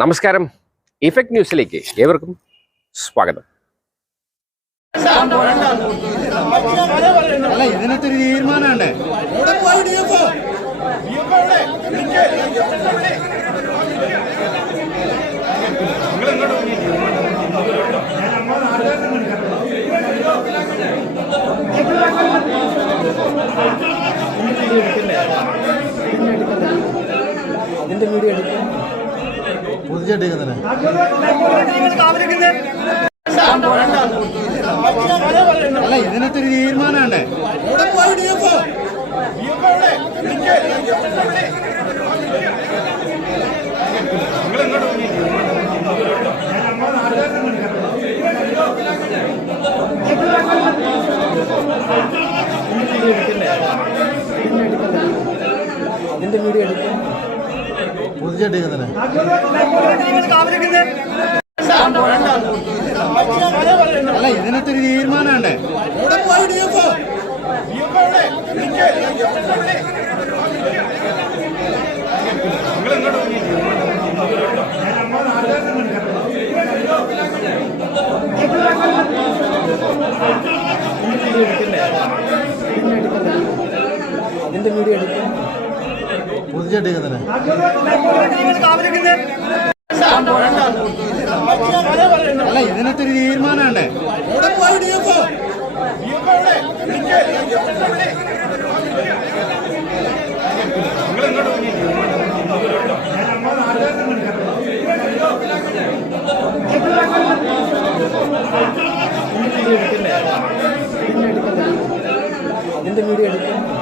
നമസ്കാരം. ഇഫക്ട് ന്യൂസിലേക്ക് ഏവർക്കും സ്വാഗതം. അല്ല ഇതിനകത്തൊരു അതിന്റെ വീഡിയോ എടുക്കും. പുതുച്ചെട്ടിക്കുന്നതിന് അല്ല ഇതിനകത്തൊരു തീരുമാനമുണ്ട് അതിന്റെ വീഡിയോ എടുക്കും പുതുച്ചെട്ടിക്കുന്നതിന് അല്ല ഇതിനകത്തൊരു തീരുമാനമുണ്ട്. അതിന്റെ വീഡിയോ എടുക്കും. പുതുച്ചെട്ടിക്കുന്നതിന് അല്ല ഇതിനകത്തൊരു തീരുമാനമുണ്ട്. എന്ത് വീഡിയോ എടുക്കും.